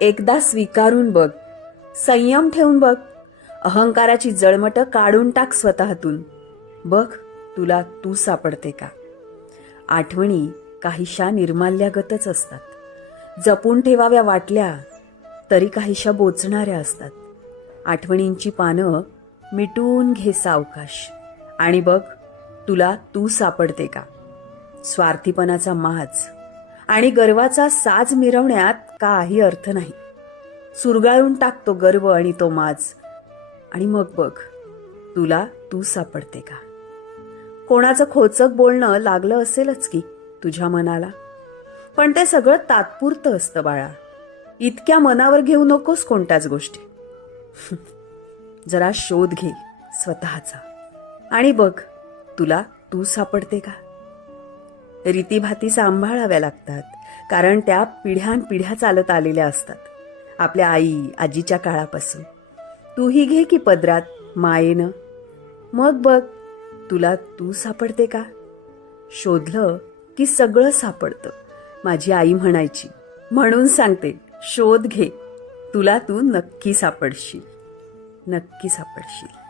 एकदा स्वीकारून बघ, संयम ठेवून बघ, अहंकाराची जळमटं काढून टाक स्वतःतून. बघ तुला तू सापडते का. आठवणी काहीशा निर्माल्यागतच असतात. जपून ठेवाव्या वाटल्या तरी काहीशा बोचणाऱ्या असतात. आठवणींची पानं मिटून घे सावकाश आणि बघ तुला तू सापडते का. स्वार्थीपणाचा माज आणि गर्वाचा साज मिरवण्यात काही अर्थ नाही. सुरगाळून टाक तो गर्व आणि तो माज आणि मग बघ तुला तू सापडते का. कोणाचं खोचक बोलणं लागलं असेलच की तुझ्या मनाला, पण ते सगळं तात्पुरतं असतं बाळा. इतक्या मनावर घेऊ नकोस कोणत्याच गोष्टी. जरा शोध घे स्वतःचा आणि बघ तुला तू सापडते का. रीतीभाती सांभाळाव्या लागतात, कारण त्या पिढ्यानपिढ्या चालत आलेल्या असतात आपल्या आई आजीच्या काळापासून. तूही घे की पदरात मायेनं. मग बघ तुला तू सापडते का. शोधलं की सगळं सापडतं, माझी आई म्हणायची. म्हणून सांगते, शोध घे, तुला तू नक्की सापडशील, नक्की सापडशील.